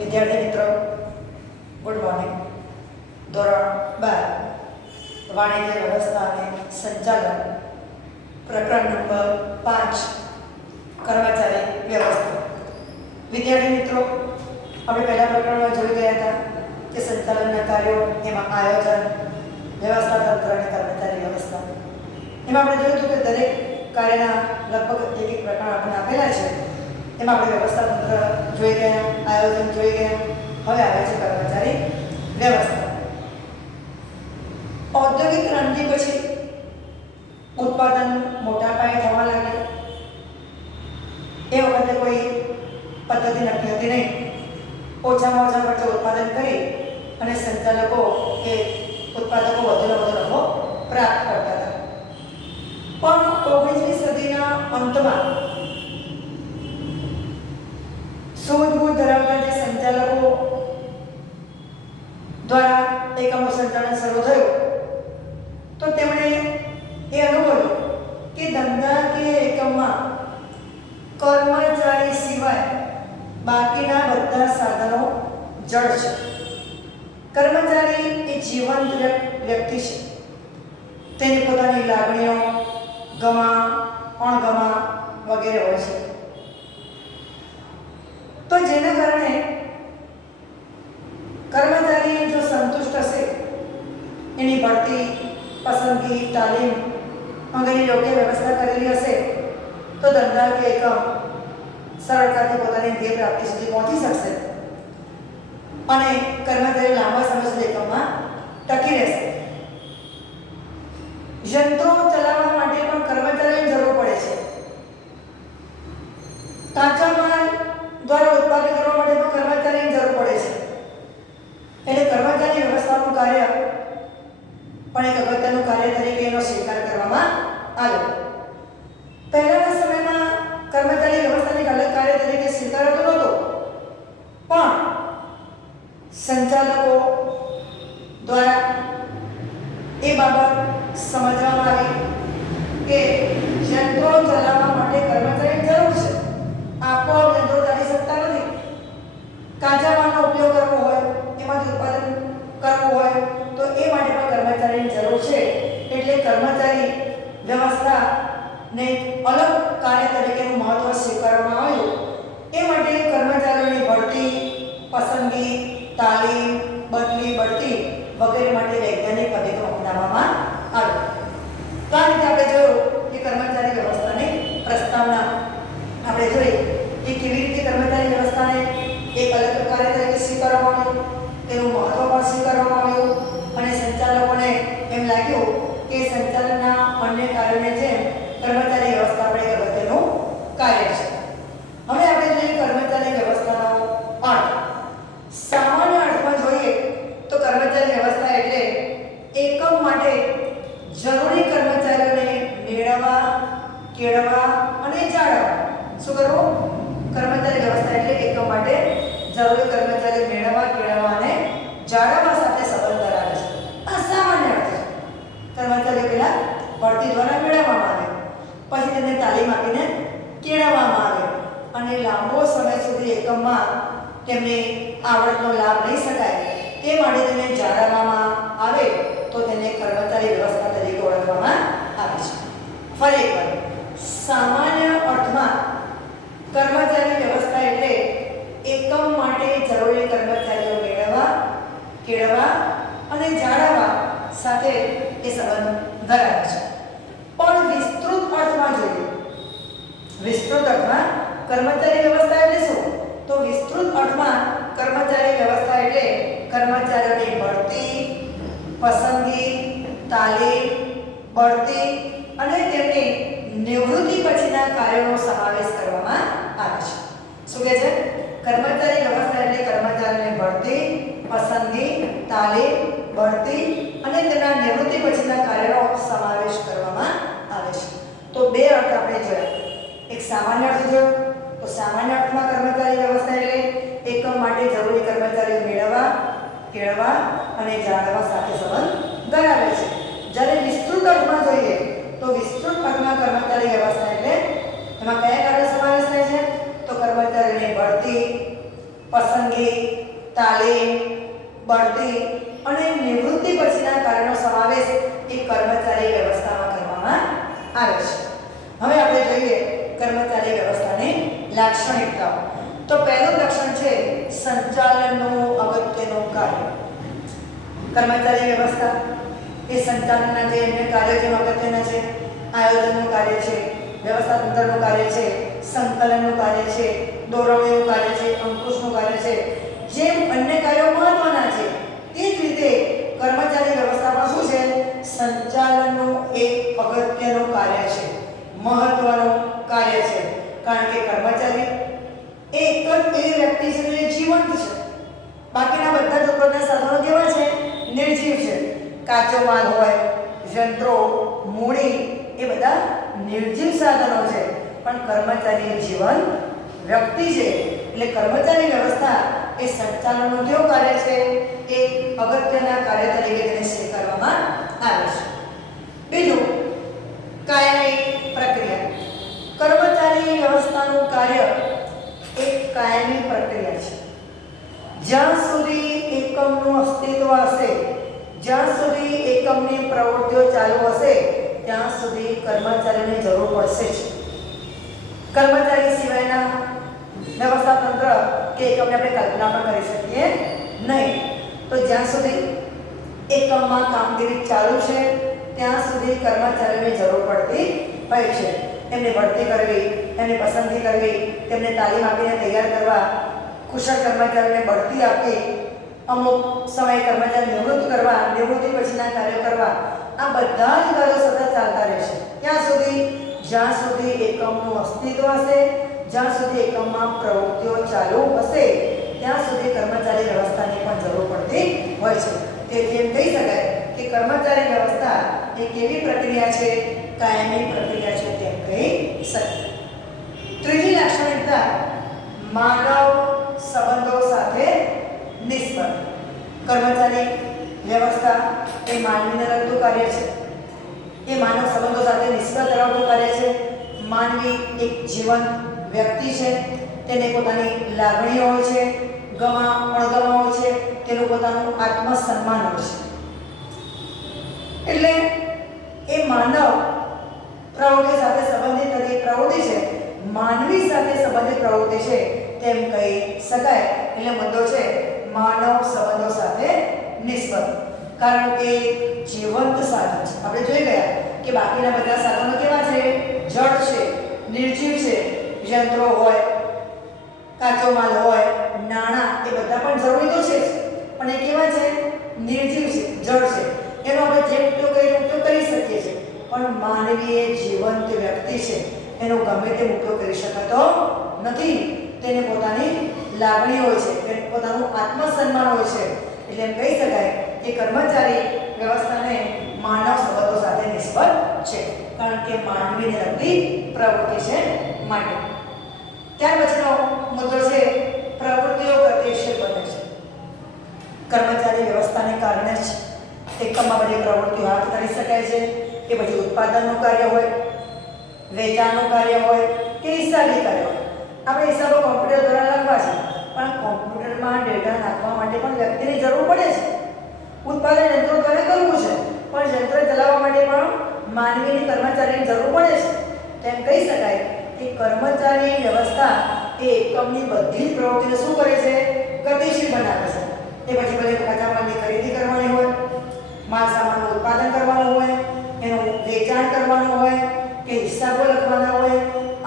વિદ્યાર્થી મિત્રો, good morning. ધોરણ 12 વાણિજ્ય વ્યવસ્થા અને સંચાલન, પ્રકરણ નંબર 5 કર્મચારી વ્યવસ્થા. વિદ્યાર્થી મિત્રો, આપણે પહેલા પ્રકરણમાં જોઈ ગયા હતા કે સંચાલનના કાર્યો, એમાં આયોજન, વ્યવસ્થા તંત્ર અને કર્મચારી વ્યવસ્થા. એમાં આપણે જોયું હતું કે દરેક કાર્યના લગભગ એક પ્રકરણ આપણને આપેલા છે. એમાં આપણે વ્યવસ્થા તંત્ર જોઈ ગયા, આયોજન જોઈ ગયા. હવે આવે છે કર્મચારી વ્યવસ્થા. ઔદ્યોગિક ક્રાંતિ પછી ઉત્પાદન મોટા પાયે થવા લાગ્યું. એ વખતે કોઈ પદ્ધતિ નક્કી હતી નહીં. ઓછામાં ઓછા ખર્ચે ઉત્પાદન કરી અને સંચાલકો કે ઉત્પાદકો વધુને વધુ નફો પ્રાપ્ત કરતા હતા. પણ 19મી સદીના અંતમાં સૂઝબૂઝ ધરાવતા જે સંચાલકો દ્વારા એકમનું સંચાલન શરૂ થયું, તો તેમણે એ અનુભવ્યું કે ધંધાકીય એકમમાં કર્મચારી સિવાય બાકીના બધા સાધનો જડ છે. કર્મચારી એ જીવંત વ્યક્તિ છે. તેની પોતાની લાગણીઓ, ગમા, અણગમા વગેરે હોય છે. તો જેના કારણે કર્મચારી જો સંતુષ્ટ હશે, એની ભરતી, પસંદગી, તાલીમ અંગેની યોગ્ય વ્યવસ્થા કરેલી હશે, તો ધંધાકીય એકમ સરળતાથી પોતાની ધ્યેય પ્રાપ્તિ સુધી પહોંચી શકશે અને કર્મચારી લાંબા સમય સુધી એકમમાં ટકી રહેશે. યંત્રો ચલાવવા માટે પણ કર્મચારીની જરૂર પડે છે. કાચા માલ દ્વારા ઉત્પાદન કરવા માટે પણ કર્મચારીની જરૂર પડે છે. એટલે કર્મચારી વ્યવસ્થાનું કાર્ય પણ એક અગત્યનું કાર્ય તરીકે એનો સ્વીકાર કરવામાં આવ્યો. પહેલાના સમયમાં કર્મચારી વ્યવસ્થાને અલગ કાર્ય તરીકે સ્વીકારાતો નહોતો, પણ સંચાલકો દ્વારા એ બાબત સમજવામાં આવી કે યંત્રો ચલાવવા માટે કર્મચારીની જરૂર છે. આપોઆપ યંત્રો ચાલી શકતા નથી. કાચા માલનો ઉપયોગ કરવો હોય, એમાંથી ઉત્પાદન કરવું હોય, તો એ માટે પણ કર્મચારીની જરૂર છે. એટલે કર્મચારી વ્યવસ્થાને અલગ કાર્ય તરીકેનું મહત્વ સ્વીકારવામાં આવ્યું. એ માટે કર્મચારીઓની ભરતી, પસંદગી, તાલીમ, બદલી, બઢતી વગેરે માટે વૈજ્ઞાનિક અભિગમ અપનાવવામાં આવ્યો. તો આ રીતે આપણે જોયું કે કર્મચારી વ્યવસ્થાની પ્રસ્તાવના આપણે જોઈ કે કેવી રીતે કર્મચારી વ્યવસ્થાને એક અલગ કાર્ય તરીકે સ્વીકારવામાં આવ્યું, તેનું મહત્વ પણ સ્વીકારવામાં આવ્યું અને સંચાલકોને એમ લાગ્યું કે સંચાલનના અન્ય કાર્યોને જેમ કર્મચારી વ્યવસ્થા આપણે એક અગત્યનું કાર્ય છે. હવે આપણે જોઈએ કર્મચારી વ્યવસ્થાનો અર્થ. સામાન્ય અર્થમાં જોઈએ તો કર્મચારી વ્યવસ્થા એટલે એકમ માટે જરૂરી કર્મચારીઓને મેળવવા, કેળવવા અને જાળવવા. શું કરવું? કર્મચારી વ્યવસ્થા એટલે એકમ માટે જરૂરી કર્મચારી મેળવવા, કેળવવા અને જાળવવા સાથે સંબંધ ધરાવે છે. આ સામાન્ય અર્થ છે. કર્મચારીઓ પહેલા ભરતી દ્વારા મેળવવામાં આવે, પછી તેમને તાલીમ આપીને કેળવવામાં આવે અને લાંબો સમય સુધી એકમમાં તેમની આવડતનો લાભ લઈ શકાય તે માટે તેને જાળવવામાં આવે, તો તેને કર્મચારી વ્યવસ્થા તરીકે ઓળખવામાં આવે છે. ફરી એકવાર, સામાન્ય અર્થમાં કર્મચારી વ્યવસ્થા એટલે એકમ માટે જરૂરી કર્મચારીઓ મેળવવા, કેળવવા અને જાળવવા સાથે એ સંબંધ ધરાવે છે. પણ વિસ્તૃત અર્થમાં જોઈએ, વિસ્તૃત અર્થમાં કર્મચારી વ્યવસ્થા એટલે શું? તો વિસ્તૃત અર્થમાં કર્મચારી વ્યવસ્થા એટલે કર્મચારીઓની ભરતી, પસંદગી, તાલીમ, બઢતી અને તેમની નિવૃત્તિ પછીના કાર્યોનો સમાવેશ કરવામાં આવે છે. શું કહે છે? કર્મચારી વ્યવસ્થા એટલે કર્મચારીઓની ભરતી, પસંદગી, તાલીમ, બઢતી અને તેમના નિવૃત્તિ પછીના કાર્યોનો સમાવેશ કરવામાં આવે છે. તો બે અર્થ આપણે જોયા. એક સામાન્ય અર્થ જોયો, તો સામાન્ય અર્થમાં કર્મચારી વ્યવસ્થા એટલે એકમ માટે જરૂરી કર્મચારીઓ મેળવવા, કેળવવા અને જાળવવા સાથે સંબંધ ધરાવે છે. જ્યારે વિસ્તૃત અર્થમાં જોઈએ તો વિસ્તૃત અર્થમાં કર્મચારી વ્યવસ્થા એટલે એમાં કયા કાર્યો સમાવેશ થાય છે? તો કર્મચારીઓની ભરતી, પસંદગી, તાલીમ, બઢતી અને નિવૃત્તિ પછીના કાર્યનો સમાવેશ એ કર્મચારી વ્યવસ્થામાં કરવામાં આવે છે. હવે આપણે જોઈએ કર્મચારી વ્યવસ્થાની લાક્ષણિકતાઓ. તો પહેલું લક્ષણ છે સંચાલનનું અગત્યનું કાર્ય. કર્મચારી વ્યવસ્થા એ સંચાલનના જે અન્ય કાર્યો જેમ અગત્યના છે, આયોજનનું કાર્ય છે, વ્યવસ્થા તંત્રનું કાર્ય છે, સંકલનનું કાર્ય છે, દોરવણીનું કાર્ય છે, અંકુશનું કાર્ય છે, જેમ અન્ય કાર્યો મહત્વના છે તે જ રીતે કર્મચારી વ્યવસ્થામાં શું છે? સંચાલનનું એક અગત્યનું કાર્ય છે, મહત્વનું કાર્ય છે. કારણ કે કર્મચારી એ એક જ એવી વ્યક્તિ છે જે જીવંત છે. બાકીના બધા જ ઉપરના સાધનો કેવા છે? નિર્જીવ છે. કાચો માલ હોય, યંત્રો, મૂડી એ બધા નિર્જીવ સાધનો છે, પણ કર્મચારી જીવંત વ્યક્તિ છે. એટલે કર્મચારી વ્યવસ્થા એ સંચાલનનું કેવું કાર્ય છે? એક અગત્યના કાર્ય તરીકે તેને સ્વીકારવામાં આવે છે. બીજું, કાયમી પ્રક્રિયા. કર્મચારી વ્યવસ્થાનું કાર્ય એક કાયમી પ્રક્રિયા છે. જ્યાં સુધી એકમનું અસ્તિત્વ હશે, જ્યાં સુધી એકમની પ્રવૃત્તિઓ ચાલુ હશે, ત્યાં સુધી કર્મચારીની જરૂર પડશે જ. કર્મચારી સિવાયના વ્યવસ્થા તંત્ર કે એકમને આપણે કલ્પના પણ કરી શકીએ નહીં. તો જ્યાં સુધી એકમમાં કામગીરી ચાલુ છે ત્યાં સુધી કર્મચારીની જરૂર પડતી હોય છે. એમની ભરતી કરવી, એમની પસંદગી કરવી, તેમને તાલીમ આપીને તૈયાર કરવા, કુશળ કર્મચારીને બઢતી આપી, અમુક સમયે કર્મચારી નિવૃત્ત કરવા, નિવૃત્તિ પછીના કાર્યો કરવા, આ બધા જ કાર્યો સતત ચાલતા રહેશે ત્યાં સુધી જ્યાં સુધી એકમનું અસ્તિત્વ હશે, જ્યાં સુધી એકમમાં પ્રવૃત્તિઓ ચાલુ હશે, ત્યાં સુધી કર્મચારી વ્યવસ્થાની પણ જરૂર પડતી હોય છે. તેથી એમ કહી શકાય કે કર્મચારી વ્યવસ્થા એ કેવી પ્રક્રિયા છે? કાયમી પ્રક્રિયા છે તેમ કહી શકાય. ત્રીજી લાક્ષણિકતા માનવ સંબંધો સાથે નિસ્બત. કર્મચારી વ્યવસ્થા એ માનવીને લગતું કાર્ય છે. એ માનવ સંબંધો સાથે નિસ્બત ધરાવતું કાર્ય છે. માનવી એક જીવંત વ્યક્તિ છે. તેને પોતાની લાગણીઓ હોય છે, અણગમા હોય છે, તેનું પોતાનું આત્મસન્માન હોય છે. એટલે એ માનવ પ્રવૃત્તિ સાથે સંબંધિત થતી પ્રવૃત્તિ છે, માનવી સાથે સંબંધિત પ્રવૃત્તિ છે તેમ કહી શકાય. એટલે મુદ્દો છે માનવ સંબંધો સાથે નિસ્બત. કારણ કે જીવંત સાધન છે. આપણે જોઈ ગયા કે બાકીના બધા સાધનો કેવા છે? જડ છે, નિર્જીવ છે. યંત્રો હોય, કાચો માલ હોય, નાણાં, એ બધા પણ જરૂરી તો છે જ, પણ એ કેવા છે? નિર્જીવ છે, જડ છે. એનો આપણે જે ઉપયોગ કરી શકીએ છીએ. પણ માનવી એ જીવંત વ્યક્તિ છે, એનો ગમે તેમ ઉપયોગ કરી શકાતો નથી. તેને પોતાની લાગણી હોય છે, તેને પોતાનું આત્મસન્માન હોય છે. એટલે એમ કહી શકાય કે કર્મચારી વ્યવસ્થાને માનવ સંબંધો સાથે નિસ્બત છે, કારણ કે માનવીને લગતી પ્રવૃત્તિ છે માટે. ત્યાર પછીનો મુદ્દો છે પ્રવૃત્તિઓ ગતિશીલ બને છે. કર્મચારી વ્યવસ્થાને કારણે જ એકમમાં બધી પ્રવૃત્તિઓ હાથ ધરી શકાય છે. એ પછી ઉત્પાદનનું કાર્ય હોય, વેચાણનું કાર્ય હોય કે હિસાબી કાર્ય હોય. આપણે હિસાબો કોમ્પ્યુટર દ્વારા લખવા છે, પણ કોમ્પ્યુટરમાં ડેટા નાખવા માટે પણ વ્યક્તિની જરૂર પડે છે. ઉત્પાદન યંત્રો દ્વારા કરવું છે, પણ યંત્ર ચલાવવા માટે પણ માનવીની, કર્મચારીની જરૂર પડે છે. તેમ કહી શકાય કે કર્મચારી વ્યવસ્થા એ એકમની બધી જ પ્રવૃત્તિને શું કરે છે? ગતિશીલ બનાવે છે. એ પછી ભલે કાચા માલની ખરીદી કરવાની હોય, માલ સામાનનું ઉત્પાદન કરવાનું હોય, એનું વેચાણ કરવાનું હોય કે હિસાબો લખવાના હોય,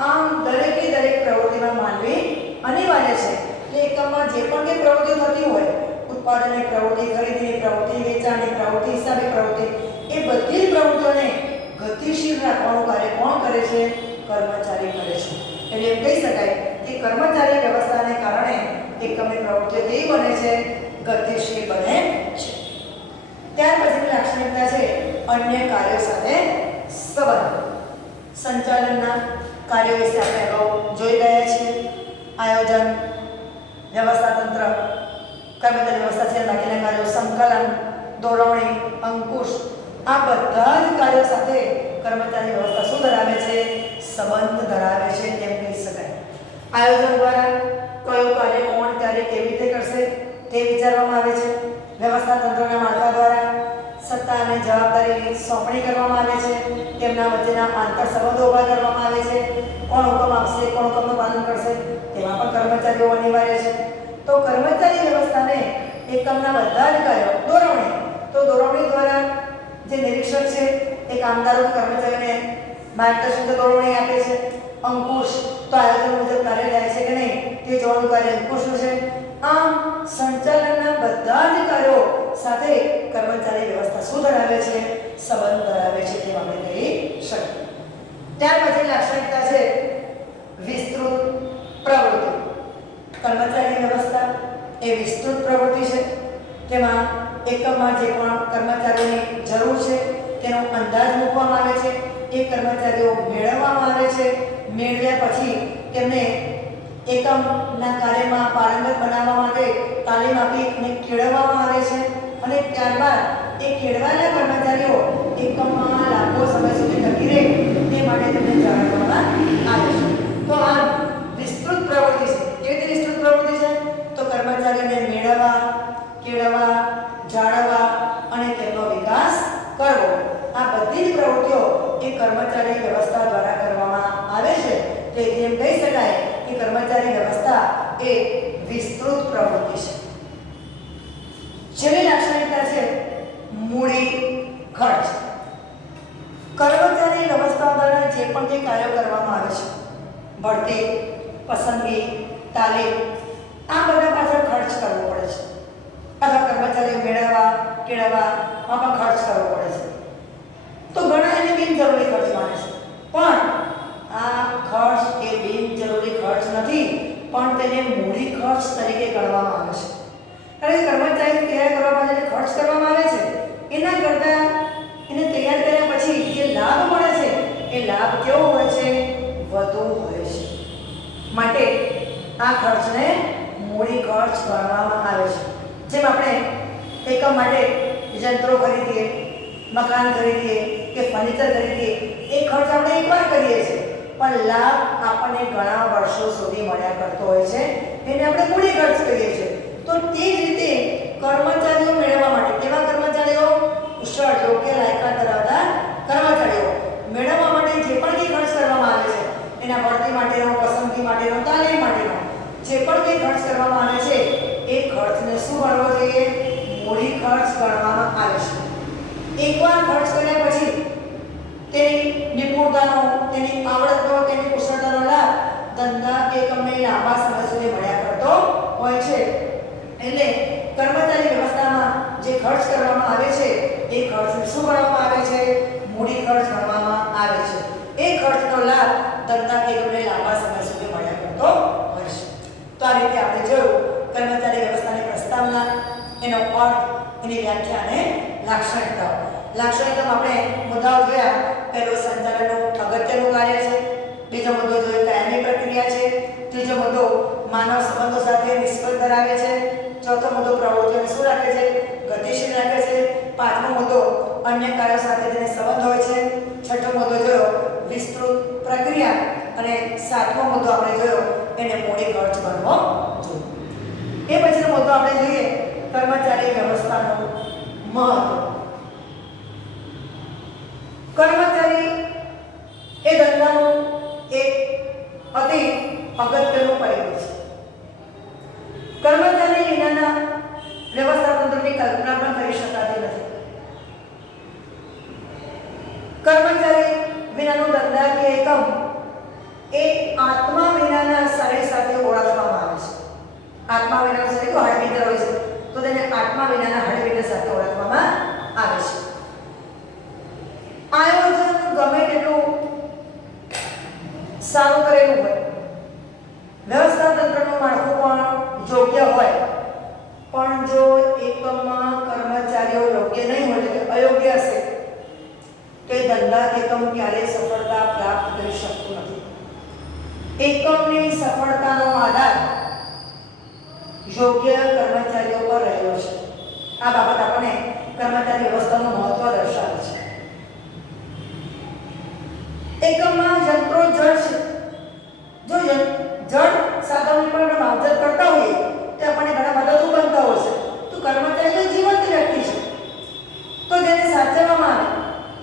આમ દરેકે દરેક પ્રવૃત્તિમાં માનવી અનિવાર્ય છે. કે એકમમાં જે પણ કંઈ પ્રવૃત્તિ થતી હોય, ઉત્પાદનની પ્રવૃત્તિ, ખરીદીની પ્રવૃત્તિ, વેચાણની પ્રવૃત્તિ, હિસાબી પ્રવૃત્તિ, એ બધી જ પ્રવૃત્તિઓને ગતિશીલ રાખવાનું કાર્ય કોણ કરે છે? કર્મચારી કરે છે. એટલે એમ કહી શકાય કે કર્મચારી વ્યવસ્થાને કારણે એકમની પ્રવૃત્તિઓ કેવી બને છે? ગતિશીલ બને છે. ત્યાર પછીની લાક્ષણિકતા છે અન્ય કાર્યો સાથે સંબંધ. સંચાલનના કાર્યો વિશે આપણે અગાઉ જોઈ ગયા છીએ. આયોજન, વ્યવસ્થા તંત્ર, કર્મચારી વ્યવસ્થા છે બાકીના કાર્યો, સંકલન, દોરવણી, અંકુશ, આ બધા જ કાર્યો સાથે કર્મચારી વ્યવસ્થા શું ધરાવે છે? સંબંધ ધરાવે છે તેમ કહી શકાય. આયોજન દ્વારા કયું કાર્ય કોણ ક્યારે કેવી રીતે કરશે તે વિચારવામાં આવે છે. વ્યવસ્થા તંત્રના માળખા દ્વારા સત્તા અને જવાબદારીની સોંપણી કરવામાં આવે છે. તેમના વચ્ચેના આંતર સંબંધો ઊભા કરવામાં આવે છે. કોણ હુકમ આપશે, કોણ હુકમનું પાલન કરશે, તેમાં પણ કર્મચારીઓ અનિવાર્ય છે. તો કર્મચારી વ્યવસ્થાને એકમના બધા જ કાર્યો દોરવણી દ્વારા જે નિરીક્ષક છે એ કામદારો કર્મચારીઓને માર્ગદર્શન દોરવણી આપે છે. અંકુશ તો આયોજન મુજબ કાર્ય થાય છે કે નહીં તે જોવાનું કાર્ય અંકુશનું છે. આમ સંચાલનના બધા જ કાર્યો સાથે કર્મચારી વ્યવસ્થા શું ધરાવે છે, સંબંધ ધરાવે છે તેમ આપણે કહી શકીએ. ત્યાર પછી લાક્ષણિકતા છે વિસ્તૃત પ્રવૃત્તિ. કર્મચારી વ્યવસ્થા એ વિસ્તૃત પ્રવૃત્તિ છે. તેમાં એકમમાં જે પણ કર્મચારીઓની જરૂર છે તેનો અંદાજ મૂકવામાં આવે છે. એ કર્મચારીઓ મેળવવામાં આવે છે. મેળવ્યા પછી તેમને એકમના કાર્યમાં પારંગત બનાવવા માટે તાલીમ આપી અને કેળવવામાં આવે છે. અને ત્યારબાદ એ કેળવાયેલા કર્મચારીઓ એકમમાં લાંબો સમય સુધી ટકી રહે તે માટે તેમને જાળવવામાં આવે છે. તો આ વિસ્તૃત પ્રવૃત્તિ છે. કેવી રીતે વિસ્તૃત પ્રવૃત્તિ છે? તો કર્મચારીઓને મેળવવા, કેળવવા, જાળવવા અને તેમનો વિકાસ કરવો, આ બધી જ પ્રવૃત્તિઓ એ કર્મચારી વ્યવસ્થા દ્વારા કરવામાં આવે છે. તેથી એમ કહી શકાય કે કર્મચારી વ્યવસ્થા એ વિસ્તૃત પ્રવૃત્તિ છે. છેલ્લી લાક્ષણિકતા છે મૂડી ખર્ચ. કર્મચારી વ્યવસ્થા દ્વારા જે પણ જે કાર્યો કરવામાં આવે છે, ભરતી, પસંદગી, તાલીમ, આ બધા પાછળ ખર્ચ કરવો પડે છે. અથવા કર્મચારીઓ મેળવવા, કેળવવામાં પણ ખર્ચ કરવો પડે છે. તો ઘણા એને બિનજરૂરી ખર્ચ માને છે, પણ આ ખર્ચ એ બિનજરૂરી ખર્ચ નથી, પણ તેને મૂડી ખર્ચ તરીકે ગણવામાં આવે છે. કારણ કે કર્મચારી તૈયાર કરવા માટે જે ખર્ચ કરવામાં આવે છે એના કરતાં એને તૈયાર કર્યા પછી જે લાભ મળે છે એ લાભ કેવો હોય છે? વધુ હોય છે. માટે આ ખર્ચને મૂડી ખર્ચ ગણવામાં આવે છે. જેમ આપણે એકમ માટે યંત્રો ખરીદીએ, મકાન ખરીદીએ કે ફર્નિચર ખરીદીએ, એ ખર્ચ આપણે એકવાર કરીએ છીએ, પણ લાભ આપણને ઘણા વર્ષો સુધી મળ્યા કરતો હોય છે, એને આપણે મૂડી ખર્ચ કહીએ છીએ. તો તે જ રીતે કર્મચારીઓ મેળવવા માટે, કેવા કર્મચારીઓ? કુશળ, યોગ્ય, લાયકાત ધરાવતા કર્મચારીઓ મેળવવા માટે જે પણ કંઈ ખર્ચ કરવામાં આવે છે, એના ભરતી માટેનો, પસંદગી માટેનો, તાલીમ માટેનો જે પણ કંઈ ખર્ચ કરવામાં આવે છે એ ખર્ચને શું ગણવો જોઈએ? મૂડી ખર્ચ ગણવામાં આવે છે. એકવાર ખર્ચ કર્યા પછી તેની નિપુણતાનો, તેની આવડતનો, તેની કુશળતાનો લાભ ધંધા એકમને લાંબા સમય સુધી મળ્યા કરતો હોય છે. એટલે કર્મચારી વ્યવસ્થામાં જે ખર્ચ કરવામાં આવે છે એ ખર્ચને શું ગણવામાં આવે છે? મૂડી ખર્ચ ગણવામાં આવે છે. એ ખર્ચનો લાભ ધંધા એકમને લાંબા સમય સુધી મળ્યા કરતો હોય છે. તો આ રીતે આપણે જોયું કર્મચારી વ્યવસ્થાની પ્રસ્તાવના, એનો અર્થ, એની વ્યાખ્યા અને લાક્ષણિકતાઓ. લાક્ષણિકતામાં આપણે મુદ્દાઓ જોયા. પહેલો સંચાલનનું અગત્યનું કાર્ય છે. બીજો મુદ્દો જોયો કાયમી પ્રક્રિયા છે. ત્રીજો મુદ્દો માનવ સંબંધો સાથે નિસ્બત ધરાવે છે. ચોથો મુદ્દો પ્રવૃત્તિઓને શું રાખે છે? ગતિશીલ રાખે છે. પાંચમો મુદ્દો અન્ય કાર્યો સાથે તેને સંબંધ હોય છે. છઠ્ઠો મુદ્દો જોયો વિસ્તૃત પ્રક્રિયા. અને સાતમો મુદ્દો આપણે જોયો એને મૂડી ખર્ચ ગણવો જોઈએ. એ પછીનો મુદ્દો આપણે જોઈએ કર્મચારી વ્યવસ્થાનું મહત્વ. કર્મચારી એ ધંધાનું એક અતિ અગત્યનું પરિબળ છે. કર્મચારી વિનાના વ્યવસ્થા તંત્રની કલ્પના પણ કરી શકાતી નથી. કર્મચારી વિનાનું ધંધાકીય એકમ એ આત્મા વિનાના શરીર સાથે ઓળખવામાં આવે છે. આત્મા વિનાનું શરીર હાડપિંજર હોય છે, તો તેને આત્મા વિનાના હાડપિંજર સાથે ઓળખવામાં આવે છે. આયોજન ગમે તેટલું સારું કરેલું હોય, વ્યવસ્થા તંત્રનું માળખું પણ યોગ્ય હોય, પણ જો એકમમાં કર્મચારીઓ યોગ્ય નહીં હોય, એટલે અયોગ્ય હશે, તો એ ધંધા એકમ ક્યારેય સફળતા પ્રાપ્ત કરી શકતું નથી. એકમની સફળતાનો આધાર યોગ્ય કર્મચારીઓ પર રહેલો છે. આ બાબત આપણને કર્મચારી વ્યવસ્થાનું મહત્વ દર્શાવે છે. એકમમાં યંત્રો જડ છે. જો જડ સાધનોની પણ માવજત કરતા હોઈએ તો આપણને ઘણા મદદરૂપ બનતા હોય છે. તો કર્મચારી તો જીવંત વ્યક્તિ છે, તો જેને સાચવવામાં આવે,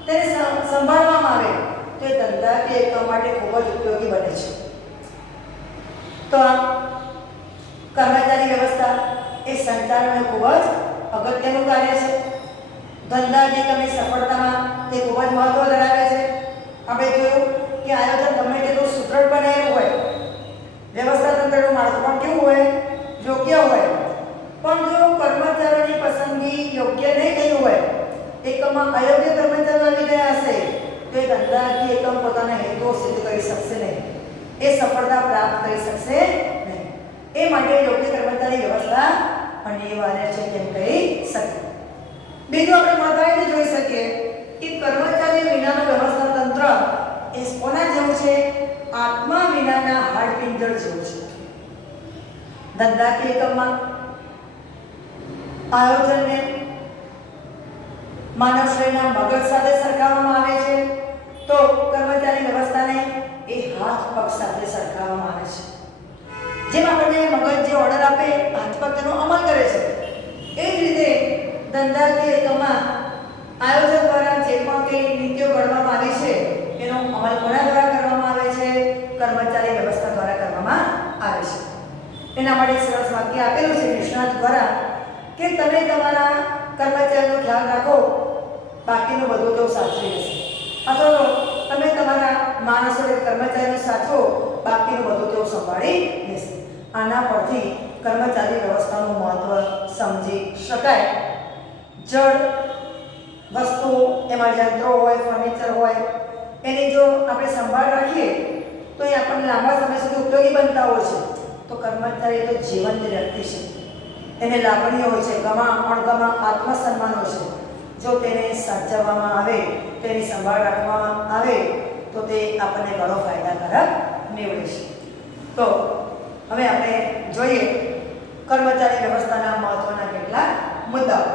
તેને સંભાળવામાં આવે તો એ ધંધાકીય એકમ માટે ખૂબ જ ઉપયોગી બને છે. તો આ કર્મચારી વ્યવસ્થા એ સંચાલનનું ખૂબ જ અગત્યનું કાર્ય છે. ધંધાકીય એકમની સફળતામાં તે ખૂબ જ મહત્વ ધરાવે છે. આપણે જોયું કે આયોજન ગમે તેટલું સુદૃઢ બનેલું હોય, વ્યવસ્થા તંત્રનું માળખું પણ કેવું હોય, યોગ્ય હોય, પણ જો કર્મચારીઓની પસંદગી યોગ્ય નહીં થઈ હોય, એકમમાં અયોગ્ય કર્મચારીઓ આવી ગયા હશે તો એ ધંધાકીય એકમ પોતાના હેતુઓ સિદ્ધ કરી શકશે નહીં, એ સફળતા પ્રાપ્ત કરી શકશે નહીં. એ માટે યોગ્ય કર્મચારી વ્યવસ્થા અનિવાર્ય છે તેમ કહી શકીએ. બીજું આપણે મહત્વથી જોઈ શકીએ કે કર્મચારી વિનાનું વ્યવસ્થા તંત્ર એ કોના જેવું છે? આત્મા વિનાના હાડપિંજર જેવું છે. ધંધાકીય એકમમાં આયોજનને માનવશ્રેયના મગજ સાથે સરખાવવામાં આવે છે, તો કર્મચારી વ્યવસ્થાને એ હાથ પગ સાથે સરખાવવામાં આવે છે. જેમ આપણને મગજ જે ઓર્ડર આપે, હાથ પગ તેનો અમલ કરે છે, એ જ રીતે ધંધાકીય એકમમાં આયોજક દ્વારા જે પણ કંઈ નીતિઓ ઘડવામાં આવી છે એનો અમલ કોના દ્વારા કરવામાં આવે છે? કર્મચારી વ્યવસ્થા દ્વારા કરવામાં આવે છે. એના માટે સરસ વાક્ય આપેલું છે નિષ્ણાત દ્વારા કે તમે તમારા કર્મચારીનો ખ્યાલ રાખો, બાકીનું બધું તો સાચવી લેશે. અથવા તો તમે તમારા માણસો એટલે કર્મચારીનો સાચવો, બાકીનું બધું તેઓ સંભાળી લેશે. આના પરથી કર્મચારી વ્યવસ્થાનું મહત્વ સમજી શકાય. જળ વસ્તુઓ, એમાં યંત્રો હોય, ફર્નિચર હોય, એની જો આપણે સંભાળ રાખીએ તો એ આપણને લાંબા સમય સુધી ઉપયોગી બનતા હોય છે. તો કર્મચારી તો જીવંત વ્યક્તિ છે, એને લાગણીઓ હોય છે, ગમા અણગમા આત્મસન્માન હોય છે. જો તેને સાચવવામાં આવે, તેની સંભાળ રાખવામાં આવે તો તે આપણને ઘણો ફાયદાકારક નીવડે છે. તો હવે આપણે જોઈએ કર્મચારી વ્યવસ્થાના મહત્વના કેટલાક મુદ્દાઓ.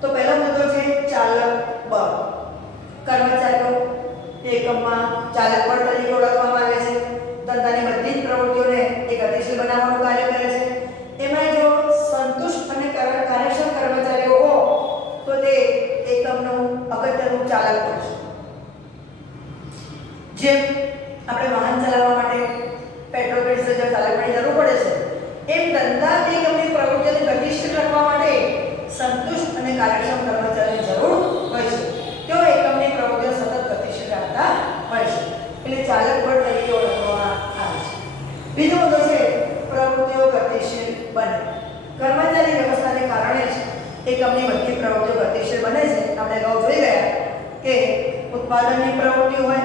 તો પહેલો મુદ્દો છે ચાલક બળ. કર્મચારીઓ એકમમાં ચાલક બળ તરીકે ઓળખવામાં આવે છે. ધંધાની બધી જ પ્રવૃત્તિઓને એક ગતિશીલ બનાવવાનું કાર્ય કરે છે. એમાં જો સંતુષ્ટ અને કાર્યક્ષમ કર્મચારીઓ હો તો તે એકમનું અગત્યનું ચાલક બળ છે. જેમ આપણે વાહન ચલાવવા માટે પેટ્રોલ કે ડીઝલ ચાલક બળની જરૂર પડે છે, એમ ધંધાકીય એકમની પ્રવૃત્તિઓને ગતિશીલ રાખવા માટે સંતુષ્ટ અને કાર્યક્ષમ કર્મચારીની જરૂર હોય છે. તેઓ એકમની પ્રવૃત્તિઓ સતત ગતિશીલ રાખતા હોય છે, એટલે ચાલક બળ તરીકે ઓળખવામાં આવે છે. બીજો મુદ્દો છે પ્રવૃત્તિઓ ગતિશીલ બને. કર્મચારી વ્યવસ્થાને કારણે જ એકમની બધી પ્રવૃત્તિઓ ગતિશીલ બને છે. આપણે અગાઉ જોઈ ગયા કે ઉત્પાદનની પ્રવૃત્તિ હોય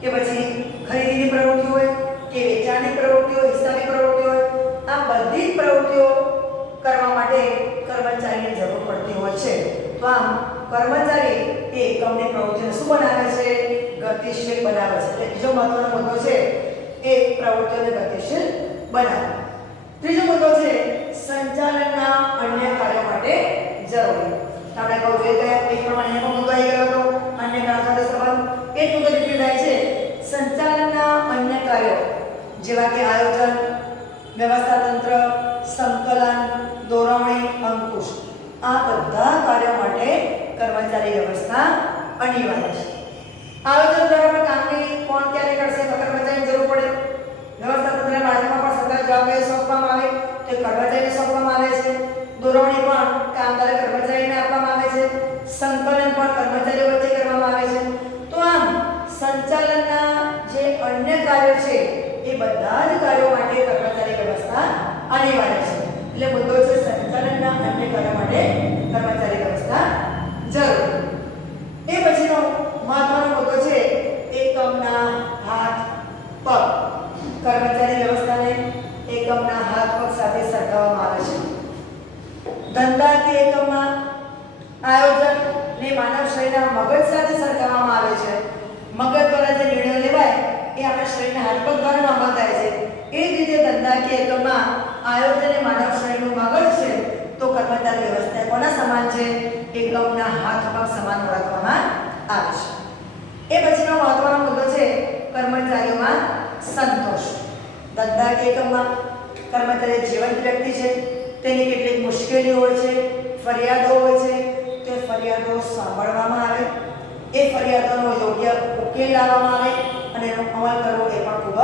કે પછી ખરીદીની પ્રવૃત્તિ હોય કે વેચાણની પ્રવૃત્તિ હોય, હિસાબી પ્રવૃત્તિ હોય, આ બધી જ પ્રવૃત્તિઓ કરવા માટે કર્મચારીની જરૂર પડતી હોય છે. તો આમ કર્મચારી એ એકમની પ્રવૃત્તિને શું બનાવે છે? ગતિશીલ બનાવે છે. એટલે બીજો મહત્વનો મુદ્દો છે એ પ્રવૃત્તિઓને ગતિશીલ બનાવે. ત્રીજો મુદ્દો છે સંચાલનના અન્ય કાર્યો માટે જરૂરી. આપણે કહું જોઈ ગયા એક પ્રમાણે પણ મુદ્દો આવી ગયો હતો અન્ય કાર્યો સાથે સંબંધ. એ મુદ્દો રિપીટ થાય છે સંચાલનના અન્ય કાર્યો જેવા કે આયોજન, વ્યવસ્થા તંત્ર, સંકલન, દોરવણી, અંકુશ. આ બધા કાર્યો માટે કર્મચારી વ્યવસ્થા અનિવાર્ય છે. આયોજન દ્વારા કામગીરી કોણ ક્યારે કરશે તો કર્મચારીની જરૂર પડે. વ્યવસ્થા તંત્રના માળખામાં પણ સરકારી જવાબદારી સોંપવામાં આવે તો કર્મચારીને સોંપવામાં આવે છે. દોરવણી પણ કામદાર કર્મચારીને આપવામાં આવે છે. સંકલન પણ કર્મચારીઓ વચ્ચે કરવામાં આવે છે. તો આમ સંચાલનના જે અન્ય કાર્યો છે એ બધા જ કાર્યો માટે કર્મચારી વ્યવસ્થા અનિવાર્ય છે. એટલે મુદ્દો છે સંચાલનના અન્ય કાર્યો માટે કર્મચારી વ્યવસ્થા જરૂરી. એ પછીનો મહત્વનો મુદ્દો છે એકમના હાથ પગ. કર્મચારી વ્યવસ્થાને એકમના હાથ પગ સાથે સરખાવવામાં આવે છે. ધંધાકીય એકમમાં આયોજન ને માનવ શરીરના મગજ સાથે સરખાવવામાં આવે છે. મગજ દ્વારા જે નિર્ણયો લેવાય એ આપણા શરીરના હાથ પગ દ્વારા અમલ થાય છે. એ જ રીતે ધંધાકીય એકમમાં આયોજન એ માનવ શરીરનું મગજ છે, તો કર્મચારી વ્યવસ્થા કોના સમાન છે? એકમના હાથ પગ સમાન ઓળખવામાં આવે છે. એ પછીનો મહત્વનો મુદ્દો છે કર્મચારીઓમાં સંતોષ. ધંધાકીય એકમમાં કર્મચારી જીવંત વ્યક્તિ છે, તેની કેટલીક મુશ્કેલીઓ હોય છે, ફરિયાદો હોય છે, તે ફરિયાદો સાંભળવામાં આવે, એ ફરિયાદોનો યોગ્ય ઉકેલ લાવવામાં આવે અને એનો અમલ કરવો એ પણ ખૂબ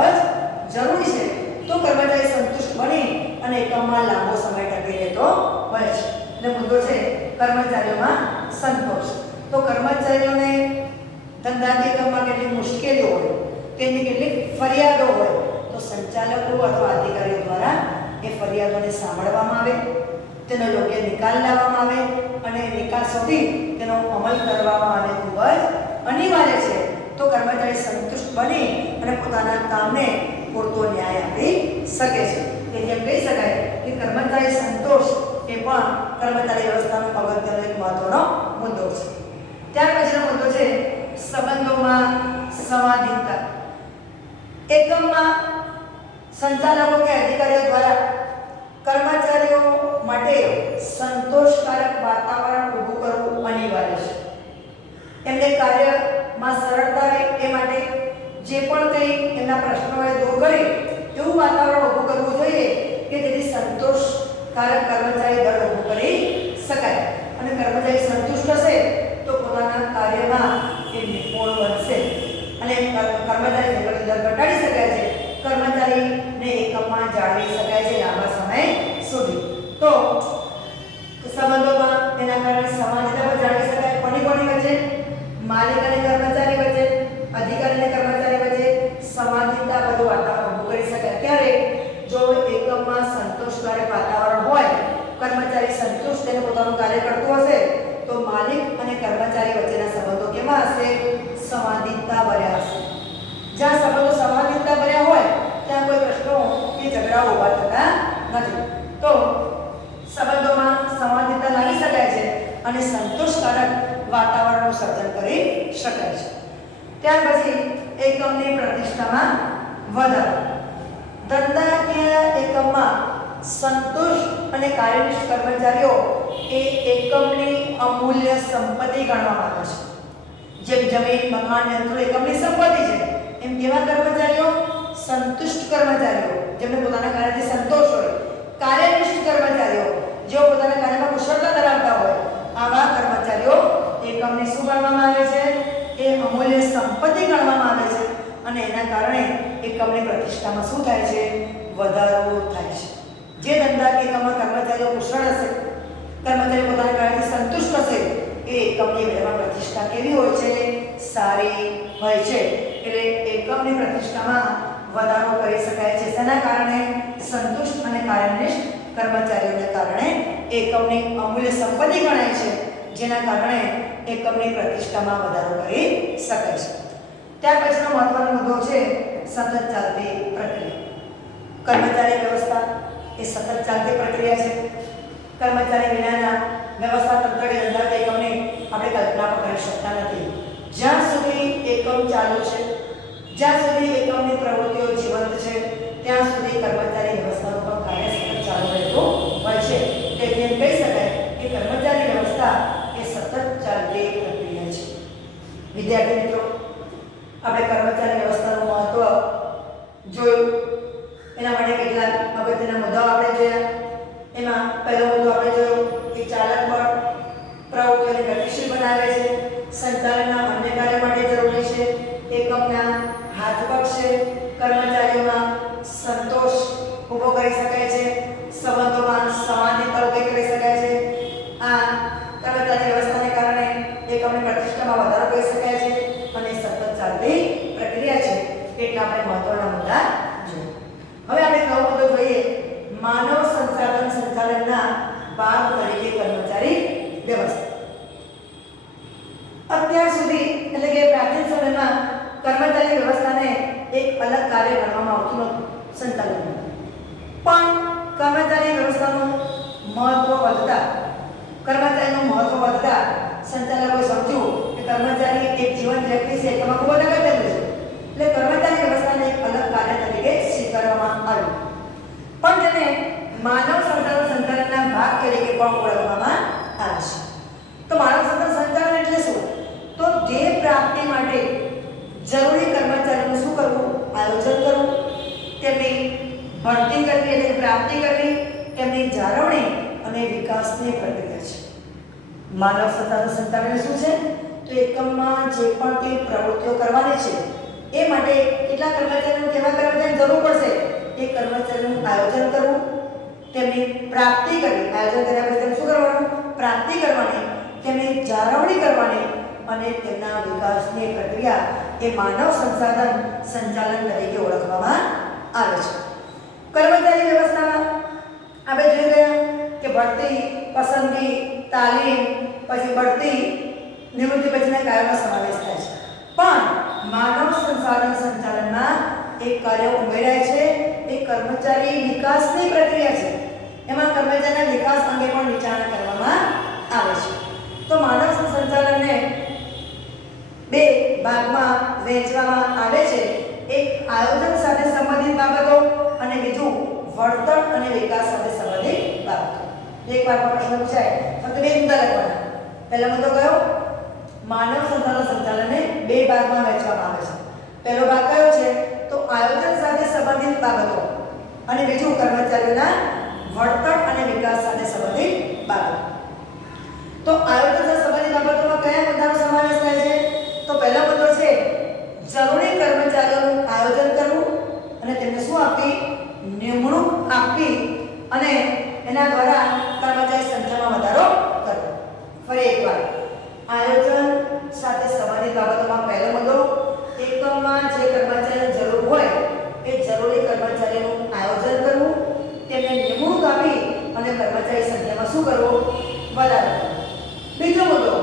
જ જરૂરી છે. તો કર્મચારી સંતુષ્ટ બની અને એકમમાં લાંબો સમય ટકી રહેતો હોય છે. એટલે મુદ્દો છે કર્મચારીઓમાં સંતોષ. તો કર્મચારીઓને ધંધાકીય એકમમાં કેટલીક મુશ્કેલીઓ હોય, તેની કેટલીક ફરિયાદો હોય, તો સંચાલકો અથવા અધિકારીઓ દ્વારા એ ફરિયાદોને સાંભળવામાં આવે, તેનો યોગ્ય નિકાલ લાવવામાં આવે અને નિકાલ સુધી તેનો અમલ કરવામાં આવે ખૂબ જ અનિવાર્ય છે. તો કર્મચારી સંતુષ્ટ બની અને પોતાના કામને પૂરતો ન્યાય આપી શકે છે. એટલે એમ કહી શકાય કે કર્મચારી સંતોષ એ પણ કર્મચારી વ્યવસ્થાનો અગત્યનો એક મહત્વનો મુદ્દો છે. ત્યાર પછીનો મુદ્દો છે સંબંધોમાં સંવાદિતા. એકમમાં સંચાલકો કે અધિકારીઓ દ્વારા કર્મચારીઓ માટે સંતોષકારક વાતાવરણ ઊભું કરવું અનિવાર્ય છે. એમને કાર્યમાં સરળતા રહે એ માટે જે પણ કંઈ એમના પ્રશ્નો હોય દૂર કરી એવું વાતાવરણ ઊભું કરવું જોઈએ કે જેથી સંતોષકારક કર્મચારી દળ ઊભું કરી શકાય અને કર્મચારી સંતુષ્ટ હશે તો પોતાના કાર્યમાં એ નિપુણ બનશે અને કર્મચારી નિપુણ દર ઘટાડી શકાય છે. કર્મચારીને એકમમાં જાળવી શકાય છે લાંબા સમય સુધી. તો સંબંધોમાં એના કારણે સમાનતા પણ જાળવી શકાય. કોની વચ્ચે? માલિક અને કર્મચારી વચ્ચે, અધિકારી અને કર્મચારી વચ્ચે સમાનતા બધું વાતાવરણ ઊભું કરી શકાય. ત્યારે જો એકમમાં સંતોષકારક વાતાવરણ હોય, કર્મચારી સંતુષ્ટ થઈને પોતાનું કાર્ય કરતું હશે તો માલિક અને કર્મચારી વચ્ચેના સંબંધો કેવા હશે? સમાનતા ભર્યા હશે. જ્યાં સંબંધો સમાનતા ભર્યા હોય ત્યાં કોઈ પ્રશ્નો કે ઝઘડાઓ ઊભા થતા નથી. તો સંબંધોમાં સમાનતા લાવી શકાય છે અને સંતોષકારક વાતાવરણનું સર્જન કરી શકાય છે. ત્યાર પછી એકમની પ્રતિષ્ઠામાં વધારો. ધંધાકીય એકમમાં સંતુષ્ટ અને કાર્યનિષ્ઠ કર્મચારીઓ એ એકમની અમૂલ્ય સંપત્તિ ગણવામાં આવે છે. જેમ જમીન, મકાન, યંત્રો એકમની સંપત્તિ છે, એમ કેવા કર્મચારીઓ? સંતુષ્ટ કર્મચારીઓ, જેમને પોતાના કાર્યથી સંતોષ હોય. કાર્યનિષ્ઠ કર્મચારીઓ, જેઓ પોતાના કાર્યમાં કુશળતા ધરાવતા હોય, આવા કર્મચારીઓ એકમને શું ગણવામાં આવે છે? એ અમૂલ્ય સંપત્તિ ગણવામાં આવે છે અને એના કારણે એકમની પ્રતિષ્ઠામાં શું થાય છે? વધારો થાય છે. જે ધંધાકીય એકમમાં કર્મચારીઓ કુશળ હશે, કર્મચારી પોતાના કાર્યથી સંતુષ્ટ હશે, એ એકમની વેરમાં પ્રતિષ્ઠા કેવી હોય છે? સારી હોય છે. એટલે એકમની પ્રતિષ્ઠામાં વધારો કરી શકાય છે. તેના કારણે સંતુષ્ટ અને કાર્યનિષ્ઠ કર્મચારીઓને કારણે એકમની અમૂલ્ય સંપત્તિ ગણાય છે, જેના કારણે એકમની પ્રતિષ્ઠામાં વધારો કરી શકાય છે. ત્યાર પછીનો મહત્વનો મુદ્દો છે સતત ચાલતી પ્રક્રિયા. કર્મચારી વ્યવસ્થા એ સતત ચાલતી પ્રક્રિયા છે. કર્મચારી વિનાના વ્યવસ્થા તંત્ર કે ધંધાકીય એકમની આપણે કલ્પના પણ કરી શકતા નથી. જ્યાં સુધી એકમ ચાલુ છે, જ્યાં સુધી એકમની પ્રવૃત્તિઓ જીવંત છે, ત્યાં સુધી કર્મચારી વ્યવસ્થાનું પણ કાર્ય સતત ચાલુ રહેતું હોય છે. તેથી એમ કહી શકાય કે કર્મચારી વ્યવસ્થા એ સતત ચાલતી પ્રક્રિયા છે. વિદ્યાર્થી મિત્રો, આપણે કર્મચારી વ્યવસ્થાનું મહત્વ જોયું. એના માટે કેટલાક અગત્યના મુદ્દાઓ આપણે જોયા. એમાં પહેલો મુદ્દો આપણે જોયો કે ચાલક બળ પ્રવૃત્તિઓને ગતિશીલ બનાવે છે, સંચાલનના અન્ય કાર્ય માટે જરૂરી છે, એકમના હાથપગ છે, કર્મચારીઓમાં સંતોષ ઊભો કરી શકાય છે, સંબંધોમાં સમાનતા ઊભી કરી શકાય છે. આ કર્મચારી વ્યવસ્થાને કારણે એકમની પ્રતિષ્ઠામાં વધારો કરી શકાય છે અને સતત ચાલતી પ્રક્રિયા છે. એટલા આપણે મહત્વના મુદ્દા જોયા. હવે આપણે નવો મુદ્દો જોઈએ, માનવ સંસાધન સંચાલનના ભાગ તરીકે કર્મચારી વ્યવસ્થા. અત્યાર સુધી એટલે કે પ્રાચીન સમયમાં કર્મચારી વ્યવસ્થાને એક અલગ કાર્ય ગણવામાં આવતું નહોતું સંચાલનનું. પણ કર્મચારી વ્યવસ્થાનું મહત્વ વધતા, કર્મચારીનું મહત્વ વધતા સંચાલકોએ સમજ્યું કે કર્મચારી એક જીવંત વ્યક્તિ છે, એમાં ખૂબ જ અગત્યનું છે. એટલે કર્મચારી વ્યવસ્થાને એક અલગ કાર્ય તરીકે સ્વીકારવામાં આવ્યું. પણ તેને માનવ સંસાધન સંચાલનના ભાગ તરીકે પણ ઓળખવામાં આવે છે. તો માનવ સંસાધન સંચાલન એટલે શું? તો ધ્યેય પ્રાપ્તિ માટે જરૂરી કર્મચારીનું શું કરવું? આયોજન કરવું, તેમની ભરતી કરવી એટલે પ્રાપ્તિ કરવી, તેમની જાળવણી અને વિકાસની પ્રક્રિયા છે. માનવ સંસાધન સંચાલન શું છે? તો એકમમાં જે પણ તે પ્રવૃત્તિઓ કરવાની છે એ માટે કેટલા કર્મચારીઓ, કેવા કર્મચારીની જરૂર પડશે, એ કર્મચારીનું આયોજન કરવું, તેમની પ્રાપ્તિ કરવી, આયોજન કર્યા પછી તેમને શું કરવાનું, પ્રાપ્તિ કરવાની, તેમની જાળવણી કરવાની અને તેમના વિકાસની પ્રક્રિયા એ માનવ સંસાધન સંચાલન તરીકે ઓળખવામાં આવે છે. કર્મચારી વ્યવસ્થામાં આપણે જોઈ ગયા કે ભરતી, પસંદગી, તાલીમ, પછી બઢતી, નિવૃત્તિ પછીના કાર્યોનો સમાવેશ થાય છે. પણ માનવ સંસાધન સંચાલનમાં એક કાર્ય ઉમેરાય છે, એ કર્મચારી વિકાસની પ્રક્રિયા છે. એમાં કર્મચારીના વિકાસ અંગે પણ વિચારણા કરવામાં આવે છે. તો માનવ સંચાલનને બે ભાગમાં વહેંચવામાં આવે છે. એક આયોજન સાથે સંબંધિત બાબતો અને બીજું વળતર અને વિકાસ સાથે સંબંધિત બાબતો. એક વારમાં પ્રશ્ન પૂછાય ફક્ત બે મુદ્દા લખવાના. પહેલો મુદ્દો કયો? માનવ સંસાધન સંચાલનને બે ભાગમાં વહેંચવામાં આવે છે. પહેલો ભાગ કયો છે? તો આયોજન સાથે સંબંધિત બાબતો અને બીજું કર્મચારીઓના વળતર અને વિકાસ સાથે સંબંધિત બાબતો. તો આયોજન સાથે સંબંધિત બાબતોમાં કયા મુદ્દાનો સમાવેશ થાય છે? તો પહેલો મુદ્દો છે જરૂરી કર્મચારીઓનું આયોજન કરવું અને તેમને શું આપવી? નિમણૂક આપવી અને એના દ્વારા કર્મચારી સંખ્યામાં વધારો કરવો. ફરી એકવાર, આયોજન સાથે સંબંધિત બાબતોમાં પહેલો મુદ્દો, એકમમાં જે કર્મચારીની જરૂર હોય એ જરૂરી કર્મચારીનું આયોજન કરવું, તેમને નિમણૂક આપી અને કર્મચારી સંખ્યામાં શું કરવું? વધારો કરવો. બીજો મુદ્દો,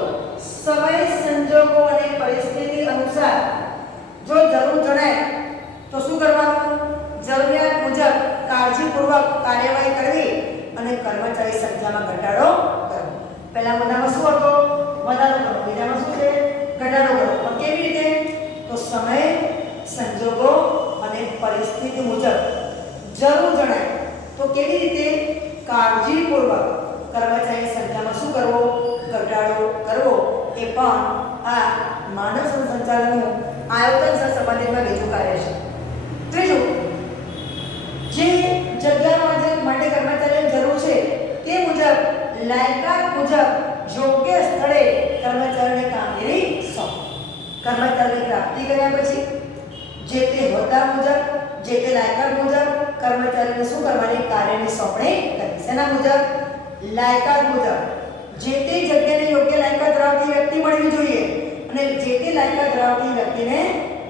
સમય, સંજોગો અને પરિસ્થિતિ અનુસાર જો જરૂર જણાય તો શું કરવાનું? જરૂરિયાત મુજબ કાળજીપૂર્વક કાર્યવાહી કરવી અને કર્મચારી સંખ્યામાં ઘટાડો કરવો. પહેલા મુદ્દામાં શું હતો? વધારો કરવો. બીજામાં શું છે? ઘટાડો કરવો. પણ કેવી રીતે? તો સમય, સંજોગો અને પરિસ્થિતિ મુજબ જરૂર જણાય તો કેવી રીતે? કાળજીપૂર્વક કર્મચારી સંખ્યામાં શું કરવો? ઘટાડો કરવો. એ પણ આ માનવ સંચાલનનું આયોજન સાથે સંબંધિતમાં બીજું કાર્ય છે. ત્રીજું, જે જગ્યા માટે કર્મચારીની જરૂર છે તે મુજબ લાયકાત મુજબ યોગ્ય સ્થળે કર્મચારીને કામગીરી સોંપવી. કર્મચારીની પ્રાપ્તિ કર્યા પછી જે તે હોદ્દા મુજબ, જે તે લાયકાત મુજબ કર્મચારીને શું કરવાની? કાર્યની સોંપણી કરવી. શેના મુજબ? લાયકાત મુજબ. જે તે જગ્યાને યોગ્ય લાયકાત ધરાવતી વ્યક્તિ મળવી જોઈએ અને જે તે લાયકાત ધરાવતી વ્યક્તિને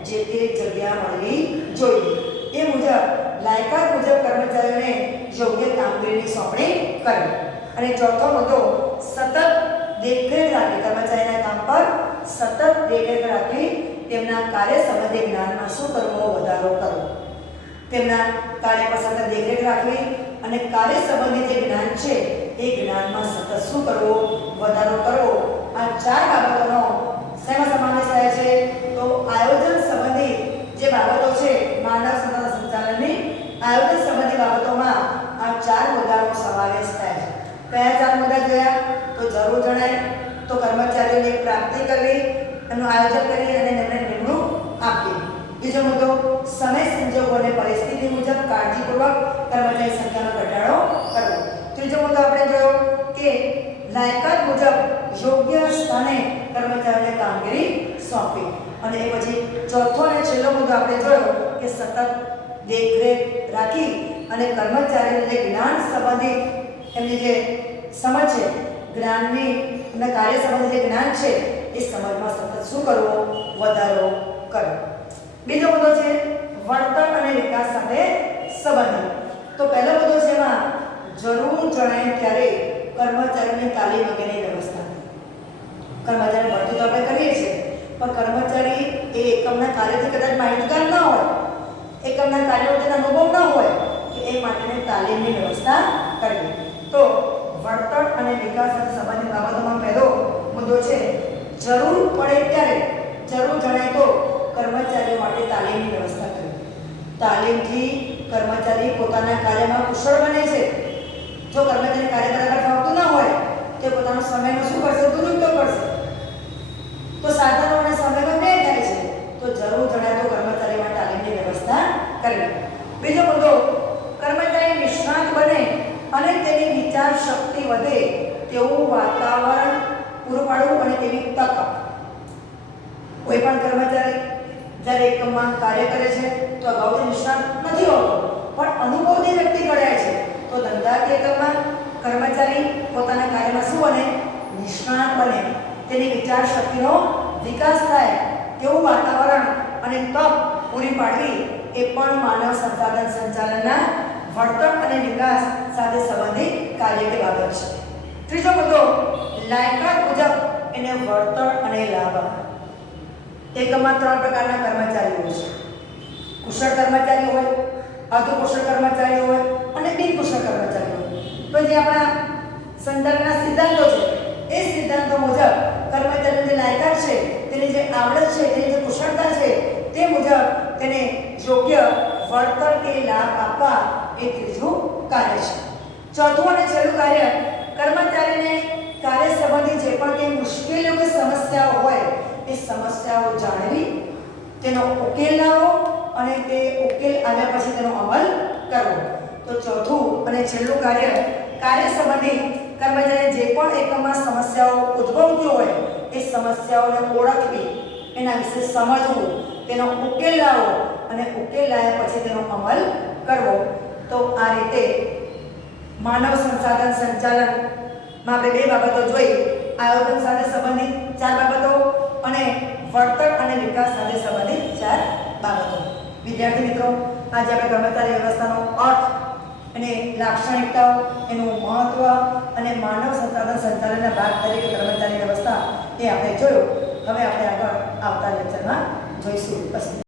જે તે જગ્યા મળવી જોઈએ. એ મુજબ લાયકાત મુજબ કર્મચારીઓને યોગ્ય કામગીરીની સોંપણી કરવી. અને ચોથો મુદ્દો, સતત દેખરેખ રાખવી. કર્મચારીના કામ પર સતત દેખરેખ રાખવી, તેમના કાર્ય સંબંધી જ્ઞાનમાં શું કરવો? વધારો કરવો. તેમના કાર્ય પર સતત દેખરેખ રાખવી અને કાર્ય સંબંધી જે જ્ઞાન છે એ જ્ઞાનમાં સતત શું કરવો? વધારો કરવો. આ ચાર બાબતોનો શેમાં સમાવેશ થાય છે? તો આયોજન સંબંધી જે બાબતો છે, માનવ સંસાધન સંચાલનની આયોજન સંબંધી બાબતોમાં આ ચાર મુદ્દાનો સમાવેશ થાય છે. કયા ચાર મુદ્દા જોયા? તો જરૂર જણાય તો કર્મચારીઓની પ્રાપ્તિ કરવી, એનું આયોજન કરી અને તેમને નિમણૂક આપવી. બીજો મુદ્દો, સમય, સંજોગો અને પરિસ્થિતિ મુજબ કાળજીપૂર્વક કર્મચારી સંખ્યાનો ઘટાડો કરવો. ત્રીજો મુદ્દો આપણે જોયો કે લાયકાત મુજબ યોગ્ય સ્થાને કર્મચારીઓને કામગીરી સોંપવી. અને એ પછી ચોથો અને છેલ્લો મુદ્દો આપણે જોયો કે સતત દેખરેખ રાખી અને કર્મચારીઓને જે જ્ઞાન સંબંધિત એમની જે સમજ છે, જ્ઞાનની અને કાર્ય સંબંધિત જે જ્ઞાન છે એ સમજમાં સતત શું કરવો? વધારો કરવો. બીજો મુદ્દો છે વળતર અને વિકાસ સાથે સંબંધિત. તો પહેલો મુદ્દો છે એમાં જરૂર જણાય ત્યારે કર્મચારીઓની તાલીમ અંગેની વ્યવસ્થા. કર્મચારી ભરતી તો આપણે કરીએ છીએ, પણ કર્મચારી એ એકમના કાર્યથી કદાચ માહિતગાર ન હોય, એકમના કાર્યો વચ્ચેનો અનુભવ ન હોય કે એ માટેની તાલીમની વ્યવસ્થા કરવી. તો વળતર અને વિકાસ સાથે સંબંધિત બાબતોમાં પહેલો મુદ્દો છે જરૂર પડે ત્યારે, જરૂર જણાય તો કર્મચારીઓ માટે તાલીમની વ્યવસ્થા કરવી. તાલીમથી કર્મચારી પોતાના કાર્યમાં કુશળ બને છે. જો કર્મચારી કાર્ય બરાબર ફાવતું ન હોય તો પોતાનો સમયનો શું કરશે? દુરુપયોગ કરશે. તો સાધનો અને સમયનો વ્યય થાય છે. તો જરૂર જણાય તો કર્મચારી માટે તાલીમની વ્યવસ્થા કરવી. બીજો મુદ્દો, નિષ્ણાત બને અને તેની વિચાર શક્તિ વધે તેવું વાતાવરણ પૂરું પાડવું અને તેની તક આપવી. કોઈ પણ કર્મચારી જ્યારે એકમમાં કાર્ય કરે છે તો અગાઉથી નિષ્ણાત નથી હોતો, પણ અનુભવથી વ્યક્તિ ઘડાય છે. તો ધંધાકીય એકમમાં કર્મચારી પોતાના કાર્યમાં શું બને? નિષ્ણાત બને. તેની વિચાર શક્તિનો વિકાસ થાય તેવું વાતાવરણ અને તક પૂરી પાડવી એ પણ માનવ સંસાધન સંચાલનના વળતર અને વિકાસ સાથે સંબંધિત કાર્ય કે બાબત છે. ત્રીજો મુદ્દો, લાયકાત મુજબ એને વળતર અને લાભ. એકમમાં 3 પ્રકારના કર્મચારીઓ છે. કુશળ કર્મચારી હોય, અર્ધકુશળ કર્મચારી હોય અને બિનકુશળ કર્મચારી હોય. તો જે આપણા સંચાલનના સિદ્ધાંતો છે એ સિદ્ધાંતો મુજબ કર્મચારીની જે લાયકાત છે, તેની જે આવડત છે, તેની જે કુશળતા છે, તે મુજબ તેને યોગ્ય વળતર કે લાભ આપવા એ ત્રીજું કાર્ય છે. ચોથું અને છેલ્લું કાર્ય, કર્મચારીને કાર્ય સંબંધી જે પણ કંઈ મુશ્કેલીઓ કે સમસ્યાઓ હોય એ સમસ્યાઓ જાણવી, તેનો ઉકેલ લાવવો અને તે ઉકેલ આવ્યા પછી તેનો અમલ કરવો. તો ચોથું અને છેલ્લું કાર્ય, કાર્ય સંબંધી કર્મચારી જે પણ એકમમાં સમસ્યાઓ ઉદ્ભવતી હોય એ સમસ્યાઓને ઓળખવી, એના વિશે સમજવું, તેનો ઉકેલ લાવવો અને ઉકેલ લાવ્યા પછી તેનો અમલ કરવો. તો આ રીતે માનવ સંસાધન સંચાલનમાં આપણે 2 બાબતો જોઈ. આયોજન સાથે સંબંધિત 4 બાબતો અને વળતર અને વિકાસ સાથે સંબંધિત 4 બાબતો. વિદ્યાર્થી મિત્રો, આજે આપણે કર્મચારી વ્યવસ્થાનો અર્થ, અને લાક્ષણિકતાઓ, એનું મહત્વ અને માનવ સંસાધન સંચાલનના ભાગ તરીકે કર્મચારી વ્યવસ્થા એ આપણે જોયું. હવે આપણે આગળ આવતા લેક્ચરમાં જોઈશું.